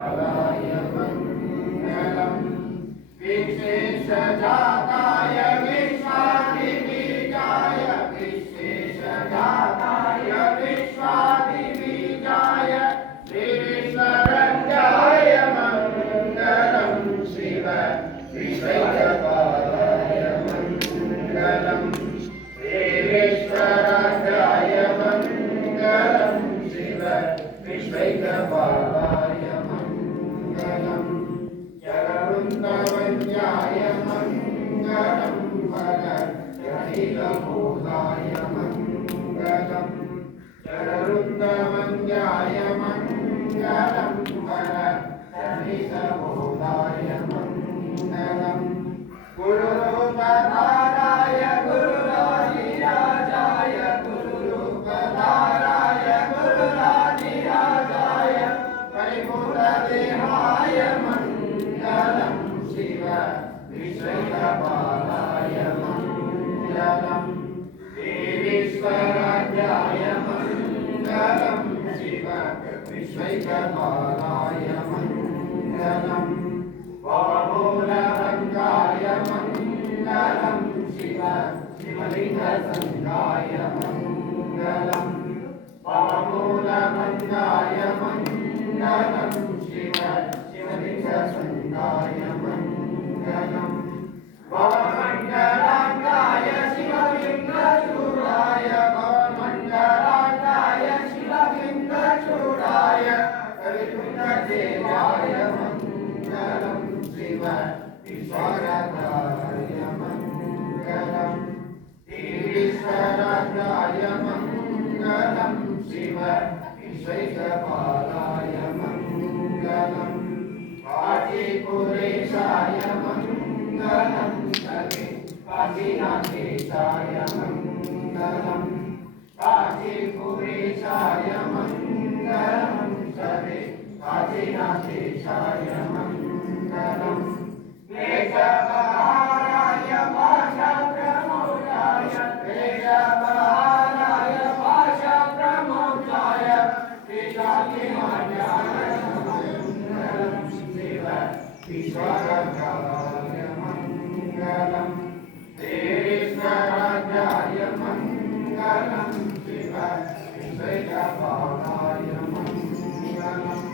लाय मङ्गलम् विशेषजाताय विश्वादिबीजाय विशेषजाताय विश्वादिबीजाय श्रीविश्वरञ्जाय मङ्गलं शिव विश्वैकपालाय मङ्गलम् श्रीविश्वरञ्जाय मङ्गलं शिव विश्वैकपालाय जगवृन्दवन्द्याय मङ्गलं वरदहितभूताय मङ्गलं जगवृन्दवन्द्याय मङ्गलं वरदहितभूताय मङ्गलं गुरुरूपधाराय गुरुराजिराजाय गुरुरूपधाराय गुरुराजिराजाय परिपूर्णदेहाय मङ्गलं शिव विश्वैकपालाय मङ्गलं देवीश्वराज्याय मङ्गलं शिव विश्वैकपालाय मङ्गलं वामूलभङ्गाय मङ्गलं शिव शिवलिङ्गसङ्गाय मङ्गलं वामूलभङ्गाय मङ्गलं शिव शिवलिङ्गसङ्गाय मङ्गलं भवमण्डलाङ्गाय शिवलिङ्गचूडाय भवमण्डलाङ्गाय शिवलिङ्गचूडाय कविकुण्डदेवाय मङ्गलं शिव विश्वरथाय मङ्गलं ईश्वराय मङ्गलं शिव विश्वैकपालाय मङ्गलं काशीपुरेशाय मङ्गलं सखे काशीनाथेशाय मङ्गलं काशीपुरेशाय मङ्गलं सखे काशीनाथेशाय मङ्गलं क्लेशपहाराय पाशप्रमोचाय क्लेशपहाराय पाशप्रमोचाय श्रीशान्तिमान्याय मङ्गलं शिव विश्वरथाय मङ्गलं देवीश्वराज्याय मङ्गलं शिव विश्वैकपालाय मङ्गलम्